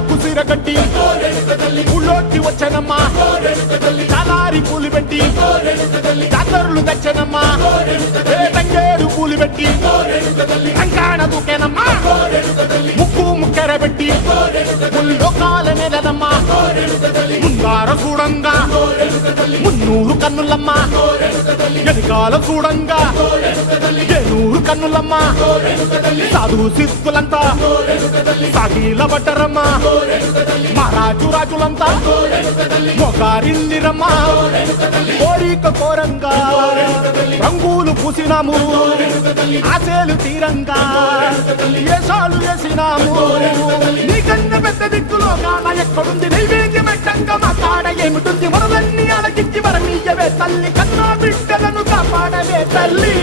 కుసిరగట్టి ఊళ్ళోకి వచ్చనమ్మా చాలారి పూలు పెట్టి జాతరులు తెచ్చనమ్మా తంగేడు పూలు పెట్టి కంకాణ దూకేనమ్మా ముక్కు ముక్కెర పెట్టి ముల్లోకాల నెలనమ్మా ముందార చూడంగా మున్నూరు కన్నులమ్మా వెనకాల చూడంగా ఏనూరు కన్నులమ్మా సాధువు సిద్ధులంతా సాగిల బట్టరమ్మా మహారాజు రాజులంతా మొగారిల్లిరమ్మా కోరిక కోరంగా రంగులు పూసినాము ఆశలు తీరంగా ఏసాలు వేసినాము నీకన్నా పెద్ద దిక్కులో కాన ఎక్కడుంది నైవేద్యం ఎట్టంగా మా కాడ ఏమిటుంది మనలన్నీ అలకించి వరమీయవే తల్లి కన్నా బిడ్డలను కాపాడవే తల్లి